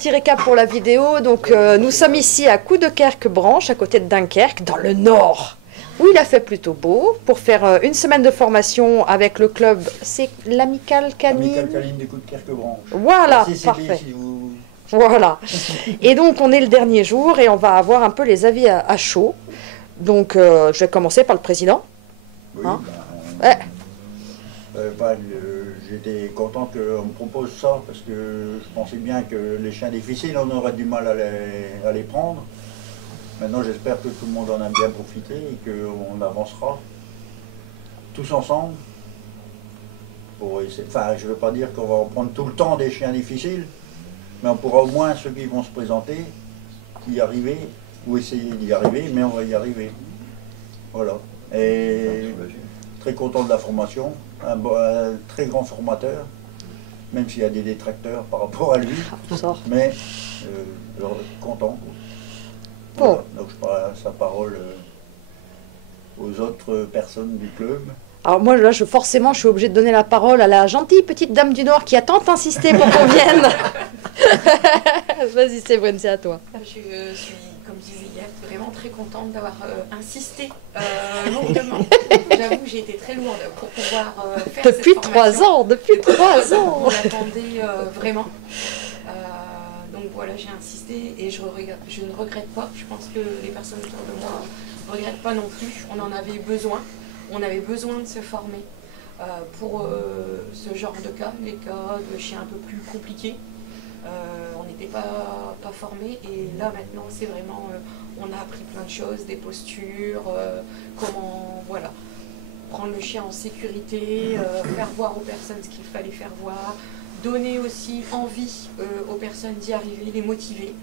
petit récap pour la vidéo. Donc, nous sommes ici à Coudekerque-Branche, à côté de Dunkerque, dans le nord, où il a fait plutôt beau, pour faire une semaine de formation avec le club, c'est l'Amicale Canine. Amicale Canine des Coudekerque-Branche. Voilà, parfait. Si vous... Voilà. Et donc, on est le dernier jour et on va avoir un peu les avis à chaud. Donc, je vais commencer par le président. Oui, Hein ouais. J'étais content qu'on me propose ça, parce que je pensais bien que les chiens difficiles, on aurait du mal à les prendre. Maintenant, j'espère que tout le monde en a bien profité et qu'on avancera tous ensemble. Pour essayer... Enfin, je ne veux pas dire qu'on va en prendre tout le temps des chiens difficiles, mais on pourra au moins, ceux qui vont se présenter, y arriver, ou essayer d'y arriver, mais on va y arriver. Voilà. Et très content de la formation, un très grand formateur, même s'il y a des détracteurs par rapport à lui, mais content. Voilà. Bon. Donc je passe la parole aux autres personnes du club. Alors moi, là, forcément, je suis obligée de donner la parole à la gentille petite dame du Nord qui a tant insisté pour qu'on vienne. Vas-y, Séverine, c'est à toi. Je suis, comme disait hier, vraiment très contente d'avoir insisté lourdement. J'avoue que j'ai été très lourde pour pouvoir faire depuis cette formation. Depuis 3 ans. On l'attendait vraiment. Donc voilà, j'ai insisté et je ne regrette pas. Je pense que les personnes autour de moi ne regrettent pas non plus. On en avait besoin. On avait besoin de se former pour ce genre de cas, les cas de chiens un peu plus compliqués. On n'était pas formés et là maintenant c'est vraiment, on a appris plein de choses, des postures, comment voilà, prendre le chien en sécurité, faire voir aux personnes ce qu'il fallait faire voir, donner aussi envie aux personnes d'y arriver, les motiver.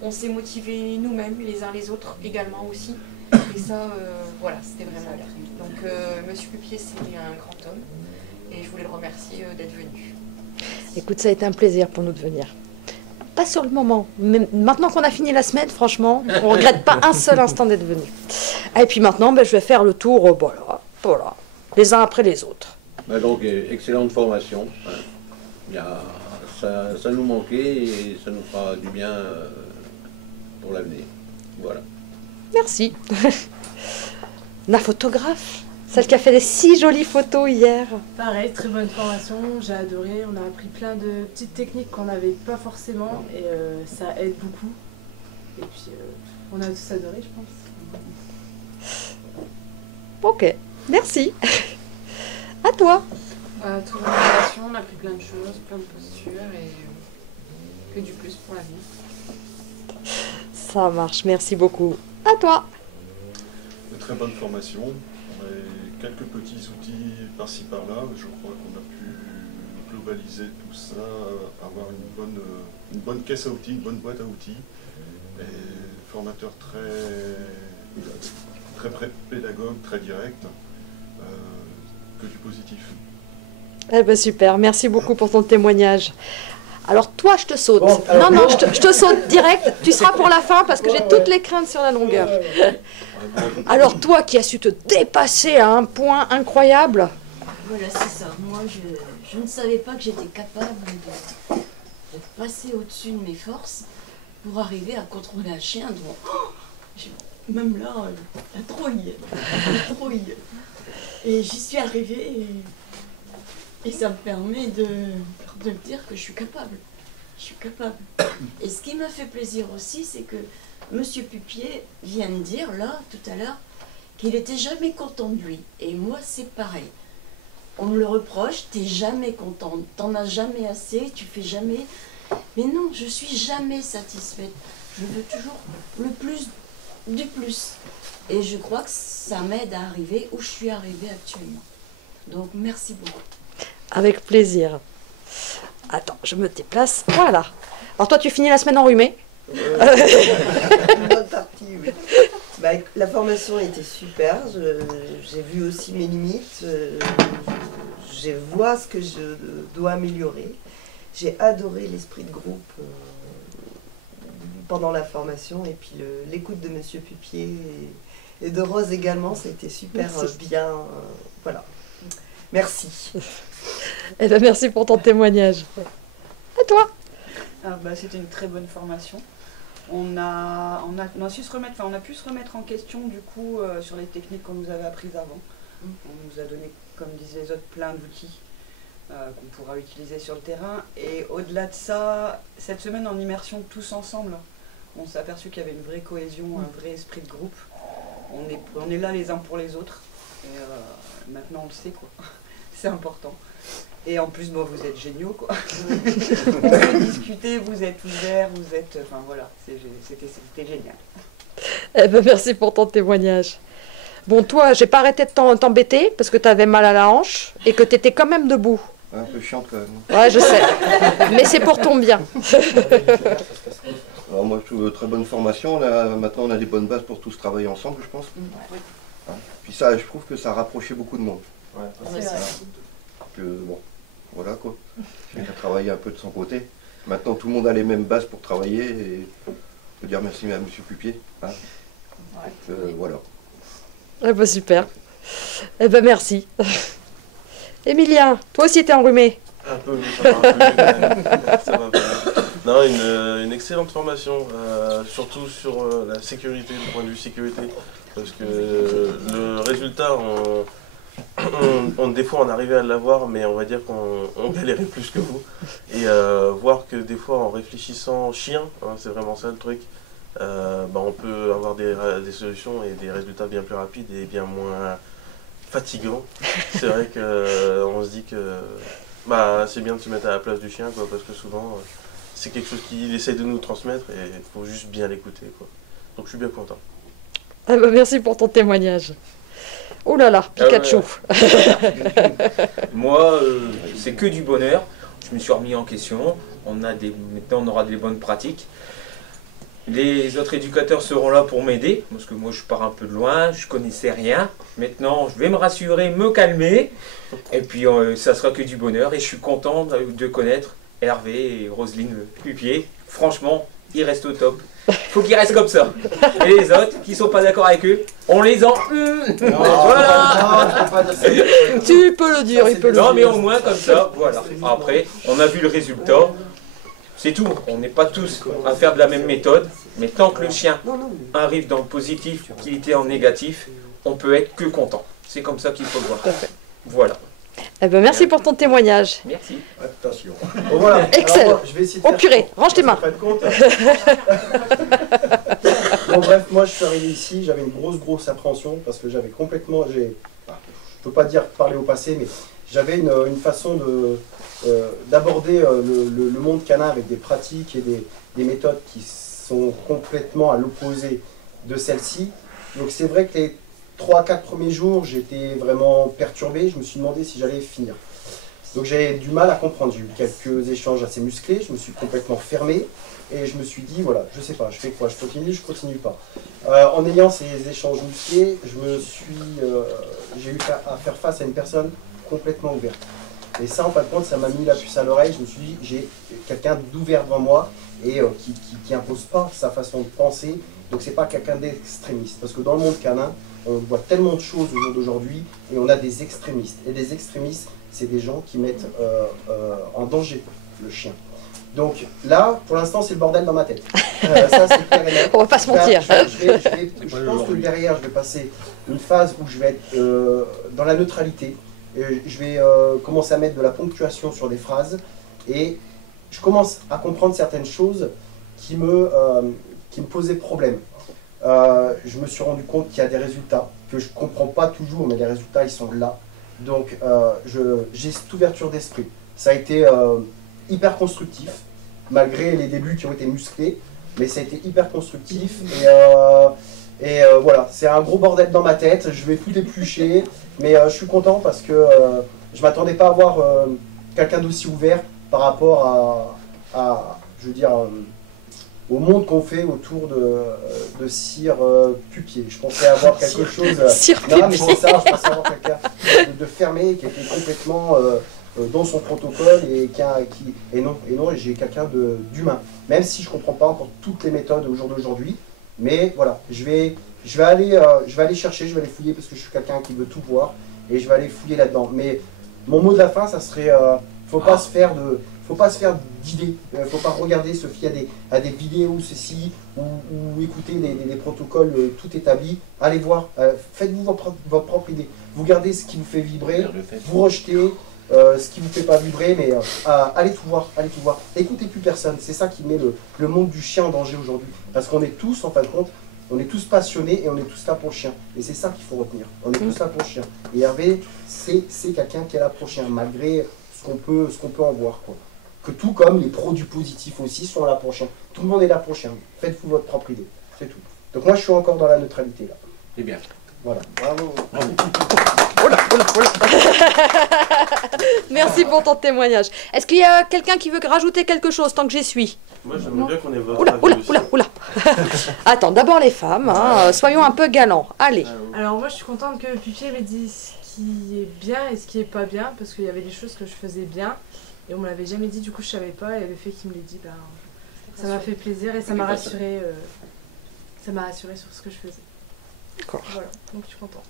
On s'est motivés nous-mêmes, les uns les autres également aussi. Et ça, voilà, c'était vraiment bien. Donc, Monsieur Pupier, c'est un grand homme. Et je voulais le remercier d'être venu. Écoute, ça a été un plaisir pour nous de venir. Pas sur le moment, mais maintenant qu'on a fini la semaine, franchement, on ne regrette pas un seul instant d'être venu. Et puis maintenant, je vais faire le tour, voilà, les uns après les autres. Donc, excellente formation. Ça nous manquait et ça nous fera du bien pour l'avenir. Voilà. Merci. La photographe, celle qui a fait des si jolies photos hier. Pareil, très bonne formation, j'ai adoré. On a appris plein de petites techniques qu'on n'avait pas forcément et ça aide beaucoup. Et puis, on a tous adoré, je pense. Ok, merci. À toi. Toute la formation, on a appris plein de choses, plein de postures et que du plus pour l'avenir. Ça marche, merci beaucoup. À toi. Une très bonne formation, et quelques petits outils par-ci par-là. Je crois qu'on a pu globaliser tout ça, avoir une bonne caisse à outils, une bonne boîte à outils. Et formateur très pédagogue, très direct, que du positif. Eh ben super, merci beaucoup pour ton témoignage. Alors toi, je te saute. Bon, non, je te saute direct. Tu seras pour la fin parce que j'ai toutes les craintes sur la longueur. Alors toi qui as su te dépasser à un point incroyable. Voilà, c'est ça. Moi, je ne savais pas que j'étais capable de passer au-dessus de mes forces pour arriver à contrôler un chien. Même là, la trouille. Et j'y suis arrivée et ça me permet de me dire que je suis capable. Et ce qui m'a fait plaisir aussi, c'est que Monsieur Pupier vient de dire, là, tout à l'heure, qu'il n'était jamais content de lui. Et moi, c'est pareil. On me le reproche, t'es jamais contente, t'en as jamais assez, tu fais jamais... Mais non, je suis jamais satisfaite. Je veux toujours le plus du plus. Et je crois que ça m'aide à arriver où je suis arrivée actuellement. Donc, merci beaucoup. Avec plaisir. Attends, je me déplace. Voilà. Alors toi, tu finis la semaine enrhumée. Une bonne partie, oui. La formation était super. J'ai vu aussi mes limites. Je vois ce que je dois améliorer. J'ai adoré l'esprit de groupe pendant la formation. Et puis l'écoute de Monsieur Pupier et de Rose également, ça a été super bien. Voilà. Merci. Eh bien, merci pour ton témoignage. À toi. C'était une très bonne formation. On a su se remettre, on a pu se remettre en question du coup sur les techniques qu'on nous avait apprises avant. On nous a donné, comme disent les autres, plein d'outils qu'on pourra utiliser sur le terrain. Et au-delà de ça, cette semaine en immersion tous ensemble, on s'est aperçu qu'il y avait une vraie cohésion, un vrai esprit de groupe. On est là les uns pour les autres. Et maintenant on le sait, quoi. C'est important. Et en plus, vous êtes géniaux, quoi. On peut discuter, vous êtes ouverts, vous êtes... Enfin voilà, c'était génial. Eh ben, merci pour ton témoignage. Bon, toi, j'ai pas arrêté de t'embêter parce que tu avais mal à la hanche et que tu étais quand même debout. Un peu chiante quand même. Ouais, je sais. Mais c'est pour ton bien. Alors moi, je trouve très bonne formation. Maintenant, on a des bonnes bases pour tous travailler ensemble, je pense. Hein. Puis ça, je trouve que ça a rapproché beaucoup de monde. C'est vrai. Bon, voilà quoi. Chacun a travaillé un peu de son côté. Maintenant, tout le monde a les mêmes bases pour travailler et on peut dire merci à M. Pupier. Hein. Voilà. Eh ben, super. Eh ben, merci. Emilien, toi aussi t'es enrhumé. Un peu, ça va un peu. Ça va bien. Non, une excellente formation, surtout sur la sécurité, du point de vue sécurité. Parce que le résultat, des fois on arrivait à l'avoir, mais on va dire qu'on galérait plus que vous. Et voir que des fois en réfléchissant chien, hein, c'est vraiment ça le truc, on peut avoir des solutions et des résultats bien plus rapides et bien moins fatigants. C'est vrai qu'on se dit que c'est bien de se mettre à la place du chien, quoi, parce que souvent c'est quelque chose qu'il essaie de nous transmettre et il faut juste bien l'écouter, quoi. Donc je suis bien content. Ah bah, merci pour ton témoignage. Oh là là, Pikachu. Moi, c'est que du bonheur. Je me suis remis en question. Maintenant, on aura des bonnes pratiques. Les autres éducateurs seront là pour m'aider, parce que moi, je pars un peu de loin, je connaissais rien. Maintenant, je vais me rassurer, me calmer, et puis ça sera que du bonheur. Et je suis content de connaître Hervé et Roselyne Pupier. Franchement, ils restent au top. Faut qu'ils restent comme ça. Et les autres qui sont pas d'accord avec eux, on les en... Voilà. Tu peux le dire, il peut le dire. Non, mais au moins comme ça, voilà. Après, on a vu le résultat. C'est tout. On n'est pas tous à faire de la même méthode. Mais tant que le chien arrive dans le positif, qu'il était en négatif, on peut être que content. C'est comme ça qu'il faut le voir. Voilà. Eh ben, merci pour ton témoignage. Merci. Attention. Bon, voilà. Excellent. Alors, je vais essayer de Oh faire purée, court. range tes mains. Pas de compte. Bon, bref, moi je suis arrivé ici, j'avais une grosse appréhension parce que j'avais complètement, je peux pas dire parler au passé, mais j'avais une façon d'aborder le monde canin avec des pratiques et des méthodes qui sont complètement à l'opposé de celle-ci. Donc c'est vrai que les 3-4 premiers jours, j'étais vraiment perturbé, je me suis demandé si j'allais finir. Donc j'avais du mal à comprendre, j'ai eu quelques échanges assez musclés, je me suis complètement fermé et je me suis dit, voilà, je sais pas, je fais quoi, je continue pas. En ayant ces échanges musclés, j'ai eu à faire face à une personne complètement ouverte. Et ça, en fin de compte, ça m'a mis la puce à l'oreille, je me suis dit, j'ai quelqu'un d'ouvert devant moi et qui impose pas sa façon de penser, donc c'est pas quelqu'un d'extrémiste. Parce que dans le monde canin, on voit tellement de choses au jour d'aujourd'hui et on a des extrémistes. Et des extrémistes, c'est des gens qui mettent en danger le chien. Donc là, pour l'instant, c'est le bordel dans ma tête. Ça, c'est clair et net. On va pas se mentir. Je pense que derrière, je vais passer une phase où je vais être dans la neutralité. Je vais commencer à mettre de la ponctuation sur des phrases. Et je commence à comprendre certaines choses qui me posaient problème. Je me suis rendu compte qu'il y a des résultats que je ne comprends pas toujours, mais les résultats, ils sont là. Donc, j'ai cette ouverture d'esprit. Ça a été hyper constructif, malgré les débuts qui ont été musclés, mais ça a été hyper constructif. Et voilà, c'est un gros bordel dans ma tête. Je vais tout éplucher, mais je suis content parce que je ne m'attendais pas à avoir quelqu'un d'aussi ouvert par rapport je veux dire, au monde qu'on fait autour de Sir Pupier. Je pensais avoir quelque chose... Sir non, mais Pupier. c'est ça, je pensais avoir quelqu'un de fermé, qui était complètement dans son protocole, et non, j'ai quelqu'un d'humain. Même si je ne comprends pas encore toutes les méthodes au jour d'aujourd'hui, mais voilà, je vais aller chercher, je vais aller fouiller, parce que je suis quelqu'un qui veut tout voir, et je vais aller fouiller là-dedans. Mais mon mot de la fin, ça serait, faut faut pas se faire d'idées, faut pas regarder, se fier à des vidéos ceci, ou écouter des protocoles tout établis. Allez voir, faites-vous votre propre idée. Vous gardez ce qui vous fait vibrer, vous rejetez ce qui vous fait pas vibrer, mais allez tout voir, allez tout voir. Écoutez plus personne, c'est ça qui met le monde du chien en danger aujourd'hui. Parce qu'on est tous, en fin de compte, on est tous passionnés et on est tous là pour le chien. Et c'est ça qu'il faut retenir. On est tous là pour le chien. Et Hervé, c'est quelqu'un qui est là pour le chien, malgré ce qu'on peut en voir, quoi. Que tout comme les produits positifs aussi sont là pour le chien. Tout le monde est là pour le chien. Faites-vous votre propre idée. C'est tout. Donc moi, je suis encore dans la neutralité, là. C'est bien. Voilà. Bravo. Bravo. Merci pour ton témoignage. Est-ce qu'il y a quelqu'un qui veut rajouter quelque chose tant que j'y suis? Moi, j'aimerais bien qu'on ait votre Oula, avis oula, aussi. oula, oula. Attends, d'abord les femmes, hein, soyons un peu galants. Allez. Alors moi je suis contente que Pupier m'ait dit ce qui est bien et ce qui est pas bien, parce qu'il y avait des choses que je faisais bien et on me l'avait jamais dit, du coup je savais pas, et le fait qu'il me l'ait dit, ben, ça m'a fait plaisir et ça m'a rassuré, sur ce que je faisais. D'accord. Voilà, donc je suis contente.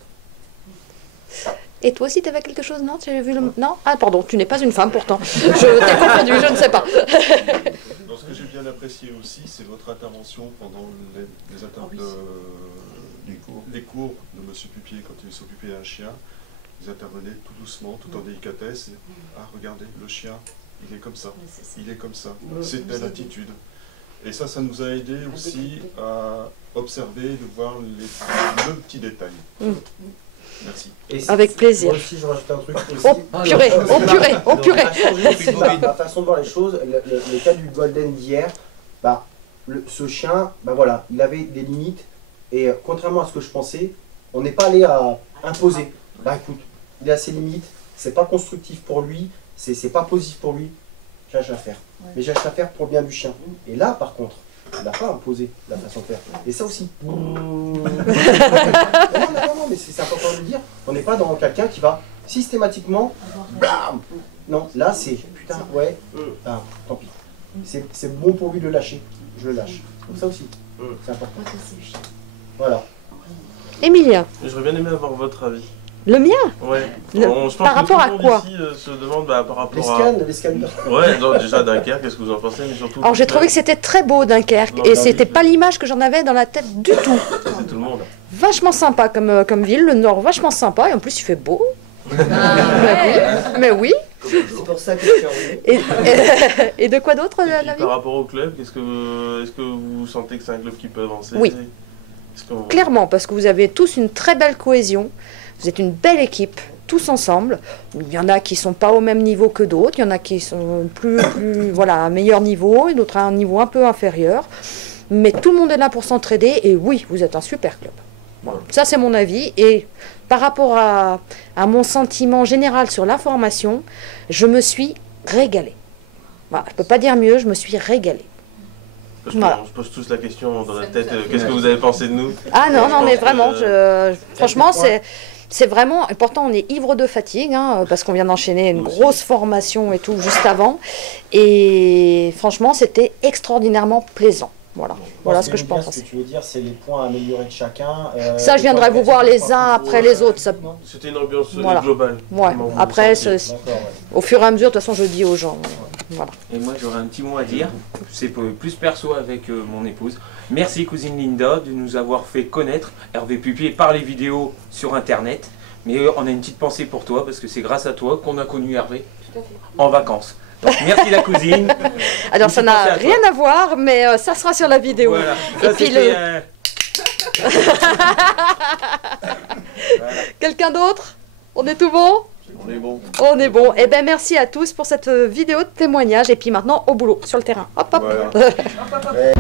Et toi aussi, tu avais quelque chose, non? Tu avais vu le... Non? Ah, pardon, tu n'es pas une femme pourtant. Je t'ai confondu, je ne sais pas. Donc, ce que j'ai bien apprécié aussi, c'est votre intervention pendant les cours de M. Pupier, quand il s'occupait d'un chien. Vous intervenez tout doucement, tout en délicatesse. Et, ah, regardez, le chien, il est comme ça. Il est comme ça. C'est telle attitude. Et ça nous a aidé aussi à observer, de voir le petit détail. Merci. Avec plaisir. Moi aussi, je rajoute un truc aussi. Oh purée, oh purée, oh purée. Ma façon de voir les choses, le cas du Golden d'hier, bah, ce chien, bah voilà, il avait des limites, et contrairement à ce que je pensais, on n'est pas allé à imposer. Bah écoute, il a ses limites, c'est pas constructif pour lui, c'est pas positif pour lui, j'ai à faire. Mais j'ai à faire pour le bien du chien. Et là, par contre, il n'a pas imposé la façon de faire. Et ça aussi. non, mais c'est important de le dire. On n'est pas dans quelqu'un qui va systématiquement... Blam. Non, là c'est... Putain, ouais, tant pis. C'est bon pour lui de le lâcher. Je le lâche. Donc ça aussi, c'est important. Voilà. Emilien. J'aurais bien aimé avoir votre avis. Le mien? Ouais. Je pense par rapport à quoi? Ici, se demande par rapport les scans. Ouais, non, déjà Dunkerque, qu'est-ce que vous en pensez, mais surtout... Alors j'ai trouvé que c'était très beau Dunkerque, et c'était pas l'image que j'en avais dans la tête du tout. C'est tout le monde. Vachement sympa comme ville, le nord vachement sympa, et en plus il fait beau. Mais oui. C'est pour ça que je suis envie. Et de quoi d'autre, la vie? Par rapport au club, est-ce que vous sentez que c'est un club qui peut avancer? Oui. Clairement, parce que vous avez tous une très belle cohésion. Vous êtes une belle équipe, tous ensemble. Il y en a qui ne sont pas au même niveau que d'autres, il y en a qui sont voilà, à un meilleur niveau, et d'autres à un niveau un peu inférieur. Mais tout le monde est là pour s'entraider, et oui, vous êtes un super club. Bon, ça, c'est mon avis. Et par rapport à mon sentiment général sur la formation, je me suis régalée. Voilà, je ne peux pas dire mieux, je me suis régalée. On se pose tous la question dans la tête, qu'est-ce que vous avez pensé de nous? Ah non, mais vraiment, franchement, c'est vraiment... Et pourtant, on est ivre de fatigue, hein, parce qu'on vient d'enchaîner une grosse formation et tout juste avant. Et franchement, c'était extraordinairement plaisant. Voilà ce que je pense. Ce que tu veux dire, c'est les points à améliorer de chacun. Ça, je viendrai vous voir les uns après les autres. C'était une ambiance globale. Ouais. Après, au fur et à mesure, de toute façon, je dis aux gens. Voilà. Et moi, j'aurais un petit mot à dire. C'est plus perso avec mon épouse. Merci, cousine Linda, de nous avoir fait connaître Hervé Pupier par les vidéos sur Internet. Mais on a une petite pensée pour toi, parce que c'est grâce à toi qu'on a connu Hervé en vacances. Donc, merci la cousine. Alors ça n'a rien à voir, mais ça sera sur la vidéo. Voilà. Et puis Quelqu'un d'autre? On est tout bon? On est bon. On est bon. Eh bien merci à tous pour cette vidéo de témoignage. Et puis maintenant au boulot, sur le terrain. Hop hop. Voilà.